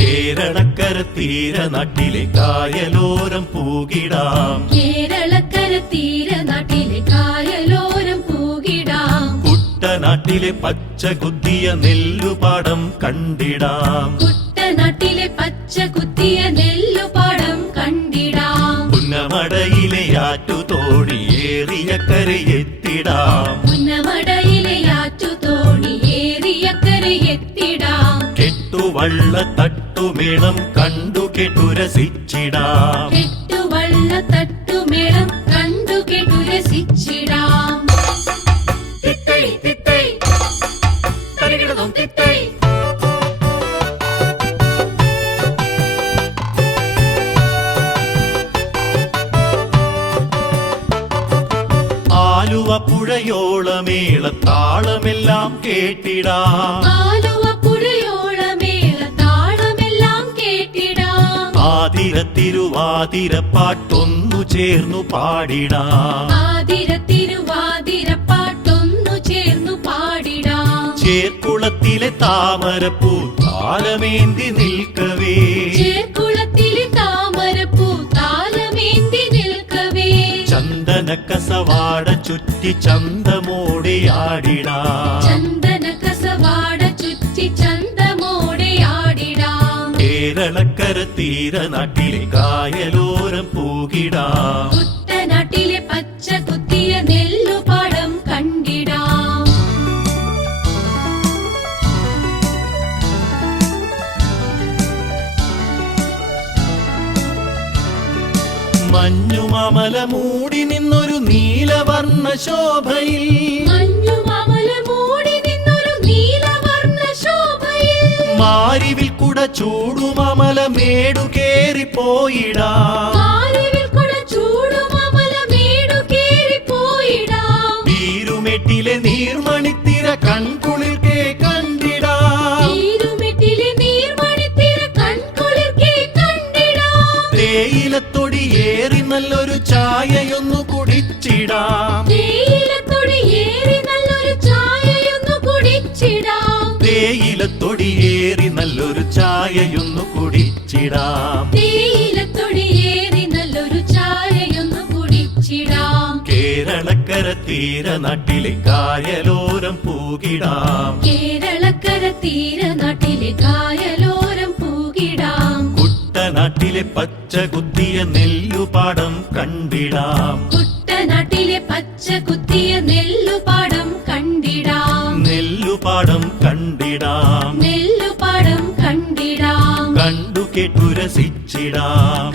കേരളക്കര തീരനാട്ടിലെ കായലോരം പൂകിടാം. കേരളക്കര തീരനാട്ടിലെ കായലോരം പൂകിടാം. കുട്ടനാട്ടിലെ പച്ച കുത്തിയ നെല്ലുപാടം കണ്ടിടാം. കുട്ടനാട്ടിലെ പച്ച കുത്തിയ നെല്ലുപാടം കണ്ടിടാം. പുന്നമടയിലെ ആറ്റുതോണി ഏറിയ കരയെത്തിടാം. പുന്നമടയിലെ ആറ്റുതോണി ഏറിയ കരയെത്തിടാം. കെട്ടുവള്ള തട്ടുമേളം കണ്ടു കെട്ടുരസിച്ചിടാം. കെട്ടുവള്ള തട്ടുമേളം കണ്ടു കെട്ടുരസിച്ചിടാം. തിത്തൈ തിത്തൈ തരികിടതും തിത്തൈ. ആലുവ പുഴയോളമേള താളമെല്ലാം കേട്ടിടാം. ആലുവ പുഴയോളമേള താളമെല്ലാം കേട്ടിടാം. ആതിര തിരുവാതിര പാട്ടൊന്നു ചേർന്നു പാടിടാം. ആതിര തിരുവാതിര പാട്ടൊന്നു ചേർന്നു പാടിടാം. ചേർക്കുളത്തിലെ താമരപ്പൂ താലമേന്തി നിൽക്കവേ. ചേർക്കുളത്തിലെ താമരപ്പൂ താലമേന്തി നിൽക്കവേ. ചന്ദന കസവാട ചുറ്റി ചന്തമോടെയാടിടാം. ചന്ദന കസവാട ചുറ്റി ചന്തമോടെയാടിടാം. കേരളക്കര തീരനാട്ടിലെ കായലോരം പൂകിടാം. കുട്ടനാട്ടിലെ പച്ച കുത്തിയ നെല്ലുപാടം കണ്ടിടാം. മഞ്ഞുമമല മൂടി നിന്നൊരു നീലവർണ്ണ ശോഭയിൽ. മഞ്ഞുമമല മൂടി നിന്നൊരു നീലവർണ്ണ ശോഭയിൽ. മാരിവിൽ കുട ചൂടുമമല മേടു കേറിപ്പോയിടാം. മാരിവിൽ കുട ചൂടുമമല മേടു കേറിപ്പോയിടാം. വീരുമെട്ടിലെ നീർമണിത്തിര കൺകുളിർക്കെ കണ്ടിടാം. തീരുമെട്ടിലെ നീർമണിത്തിര കൺകുളിർക്കെ കണ്ടിടാം. തേയിലത്തൊടിയേറി നല്ലൊരു ചായയൊന്നു കുടിച്ചിടാം. തേയിലത്തൊടിയേറി നല്ലൊരു ചായയൊന്നു കുടിച്ചിടാം. തേയിലത്തൊടിയേറി നല്ലൊരു ചായയൊന്നു കുടിച്ചിടാം. തേയിലത്തൊടിയേറി നല്ലൊരു ചായയൊന്നു കുടിച്ചിടാം. കേരളക്കര തീരനാട്ടിലെ കായലോരം പൂകിടാം. കേരളക്കര തീരനാട്ടിലെ കായലോരം പൂകിടാം. കുട്ടനാട്ടിലെ പച്ച കുത്തിയ നെല്ലുപാടം കണ്ടിടാം. കുട്ടനാട്ടിലെ പച്ച കുത്തിയ നെല്ലുപാടം കണ്ടിടാം. നെല്ലുപാടം കണ്ടിടാം. നെല്ലുപാടം കണ്ടിടാം. കണ്ടു കേട്ടുരസിച്ചിടാം.